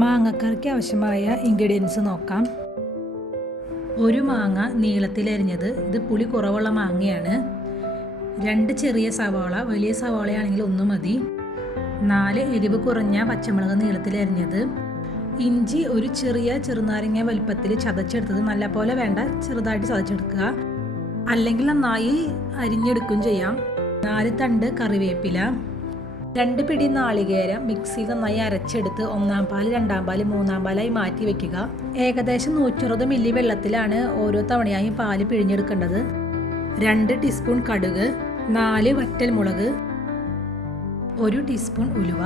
മാങ്ങക്കറിക്ക് ആവശ്യമായ ഇൻഗ്രീഡിയൻസ് നോക്കാം. ഒരു മാങ്ങ നീളത്തിലരിഞ്ഞത്, ഇത് പുളി കുറവുള്ള മാങ്ങയാണ്. 2 ചെറിയ സവാള, വലിയ സവാളയാണെങ്കിൽ 1 മതി. 4 എരിവ് കുറഞ്ഞ പച്ചമുളക് നീളത്തിലരിഞ്ഞത്. ഇഞ്ചി ഒരു ചെറിയ ചെറുനാരങ്ങ വലുപ്പത്തിൽ ചതച്ചെടുത്തത്, നല്ല പോലെ വേണ്ട, ചെറുതായിട്ട് ചതച്ചെടുക്കുക, അല്ലെങ്കിൽ നന്നായി അരിഞ്ഞെടുക്കുകയും ചെയ്യാം. 4 തണ്ട് കറിവേപ്പില, 2 പിടി നാളികേരം മിക്സിയിൽ നന്നായി അരച്ചെടുത്ത് 1-ാം പാൽ, 2-ാം പാൽ, 3-ാം പാലായി മാറ്റി വെക്കുക. ഏകദേശം 160 മില്ലി വെള്ളത്തിലാണ് ഓരോ തവണയായി പാല് പിഴിഞ്ഞെടുക്കേണ്ടത്. 2 ടീസ്പൂൺ കടുക്, 4 വറ്റൽമുളക്, 1 ടീസ്പൂൺ ഉലുവ.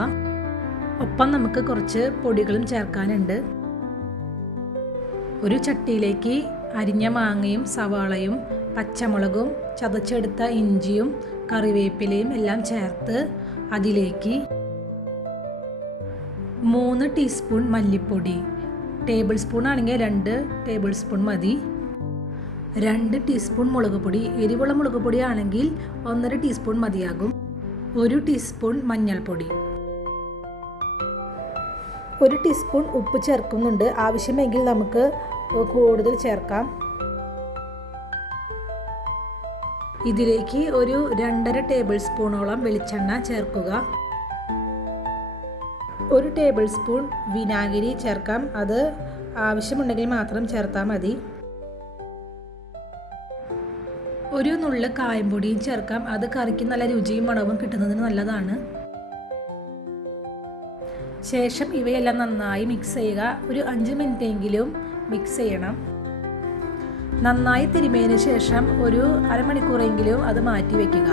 ഒപ്പം നമുക്ക് കുറച്ച് പൊടികളും ചേർക്കാനുണ്ട്. ഒരു ചട്ടിയിലേക്ക് അരിഞ്ഞ മാങ്ങയും സവാളയും പച്ചമുളകും ചതച്ചെടുത്ത ഇഞ്ചിയും കറിവേപ്പിലയും എല്ലാം ചേർത്ത് അതിലേക്ക് 3 ടീസ്പൂൺ മല്ലിപ്പൊടി, ടേബിൾ സ്പൂൺ ആണെങ്കിൽ 2 ടേബിൾ സ്പൂൺ മതി. 2 ടീസ്പൂൺ മുളക് പൊടി, എരിവുള്ള മുളക് പൊടി ആണെങ്കിൽ 1.5 ടീസ്പൂൺ മതിയാകും. 1 ടീസ്പൂൺ മഞ്ഞൾപ്പൊടി, 1 ടീസ്പൂൺ ഉപ്പ് ചേർക്കുന്നുണ്ട്. ആവശ്യമെങ്കിൽ നമുക്ക് കൂടുതൽ ചേർക്കാം. ഇതിലേക്ക് ഒരു 2.5 ടേബിൾ സ്പൂണോളം വെളിച്ചെണ്ണ ചേർക്കുക. 1 ടേബിൾ സ്പൂൺ വിനാഗിരി ചേർക്കാം. അത് ആവശ്യമുണ്ടെങ്കിൽ മാത്രം ചേർത്താൽ മതി. 1 നുള്ള് കായംപൊടിയും ചേർക്കാം. അത് കറിക്ക് നല്ല രുചിയും മണവും കിട്ടുന്നതിന് നല്ലതാണ്. ശേഷം ഇവയെല്ലാം നന്നായി മിക്സ് ചെയ്യുക. ഒരു 5 മിനിറ്റെങ്കിലും മിക്സ് ചെയ്യണം. നന്നായി തിരുമിയതിന് ശേഷം ഒരു അരമണിക്കൂറെങ്കിലും അത് മാറ്റി വയ്ക്കുക.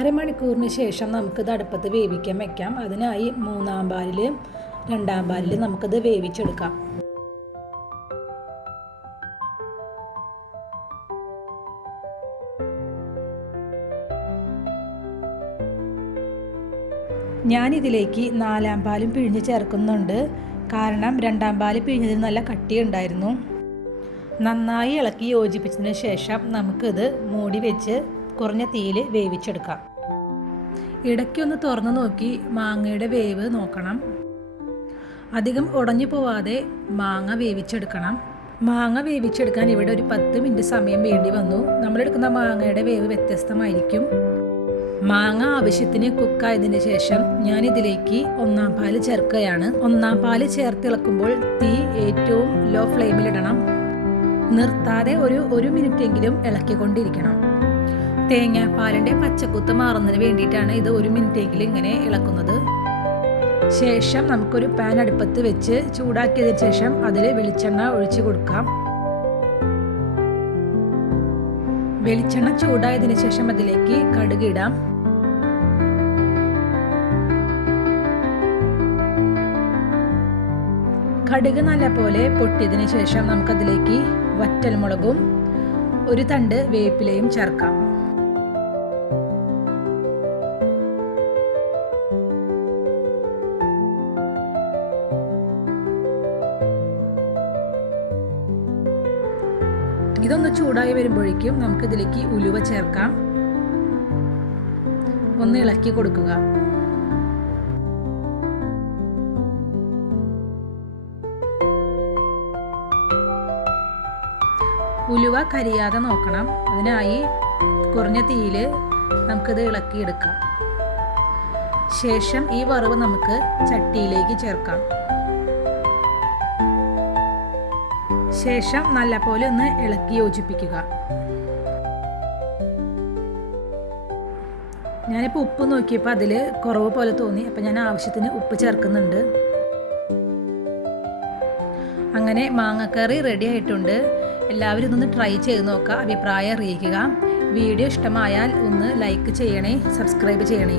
അരമണിക്കൂറിന് ശേഷം നമുക്കിത് അടുപ്പത്ത് വേവിക്കാൻ വയ്ക്കാം. അതിനായി 3-ാം പാലിൽ 2-ാം പാലിൽ നമുക്കിത് വേവിച്ചെടുക്കാം. ഞാനിതിലേക്ക് 4-ാം പാലും പിഴിഞ്ഞ് ചേർക്കുന്നുണ്ട്. കാരണം 2-ാം പാല് പിഴിഞ്ഞതിന് നല്ല കട്ടിയുണ്ടായിരുന്നു. നന്നായി ഇളക്കി യോജിപ്പിച്ചതിന് ശേഷം നമുക്കിത് മൂടി വെച്ച് കുറഞ്ഞ തീയിൽ വേവിച്ചെടുക്കാം. ഇടയ്ക്കൊന്ന് തുറന്നു നോക്കി മാങ്ങയുടെ വേവ് നോക്കണം. അധികം ഉടഞ്ഞു പോവാതെ മാങ്ങ വേവിച്ചെടുക്കണം. മാങ്ങ വേവിച്ചെടുക്കാൻ ഇവിടെ ഒരു 10 മിനിറ്റ് സമയം വേണ്ടി വന്നു. നമ്മളെടുക്കുന്ന മാങ്ങയുടെ വേവ് വ്യത്യസ്തമായിരിക്കും. മാങ്ങ ആവശ്യത്തിന് കുക്കായതിന് ശേഷം ഞാനിതിലേക്ക് 1-ാം പാല് ചേർക്കുകയാണ്. 1-ാം പാല് ചേർത്തിളക്കുമ്പോൾ തീ ഏറ്റവും ലോ ഫ്ലെയിമിലിടണം. നിർത്താതെ ഒരു മിനിറ്റെങ്കിലും ഇളക്കിക്കൊണ്ടിരിക്കണം. തേങ്ങാപ്പാലിൻ്റെ പച്ചക്കുത്ത് മാറുന്നതിന് വേണ്ടിയിട്ടാണ് ഇത് 1 മിനിറ്റെങ്കിലും ഇങ്ങനെ ഇളക്കുന്നത്. ശേഷം നമുക്കൊരു പാൻ അടുപ്പത്ത് വെച്ച് ചൂടാക്കിയതിന് ശേഷം അതിൽ വെളിച്ചെണ്ണ ഒഴിച്ചു കൊടുക്കാം. വെളിച്ചെണ്ണ ചൂടായതിനു ശേഷം അതിലേക്ക് കടുക് ഇടാം. കടുക് നല്ലപോലെ പൊട്ടിയതിനു ശേഷം നമുക്കതിലേക്ക് വറ്റൽമുളകും 1 തണ്ട് വേപ്പിലയും ചേർക്കാം. ഇതൊന്ന് ചൂടായി വരുമ്പോഴേക്കും നമുക്കിതിലേക്ക് ഉലുവ ചേർക്കാം. ഒന്ന് ഇളക്കി കൊടുക്കുക. ഉലുവ കരിയാതെ നോക്കണം. അതിനായി കുറഞ്ഞ തീയിൽ നമുക്കിത് ഇളക്കിയെടുക്കാം. ശേഷം ഈ വറവ് നമുക്ക് ചട്ടിയിലേക്ക് ചേർക്കാം. ശേഷം നല്ലപോലെ ഒന്ന് ഇളക്കി യോജിപ്പിക്കുക. ഞാനിപ്പോൾ ഉപ്പ് നോക്കിയപ്പോൾ അതിൽ കുറവ് പോലെ തോന്നി. അപ്പോൾ ഞാൻ ആവശ്യത്തിന് ഉപ്പ് ചേർക്കുന്നുണ്ട്. അങ്ങനെ മാങ്ങക്കറി റെഡി ആയിട്ടുണ്ട്. എല്ലാവരും ഇതൊന്ന് ട്രൈ ചെയ്ത് നോക്കുക. അഭിപ്രായം അറിയിക്കുക. വീഡിയോ ഇഷ്ടമായാൽ ഒന്ന് ലൈക്ക് ചെയ്യണേ, സബ്സ്ക്രൈബ് ചെയ്യണേ.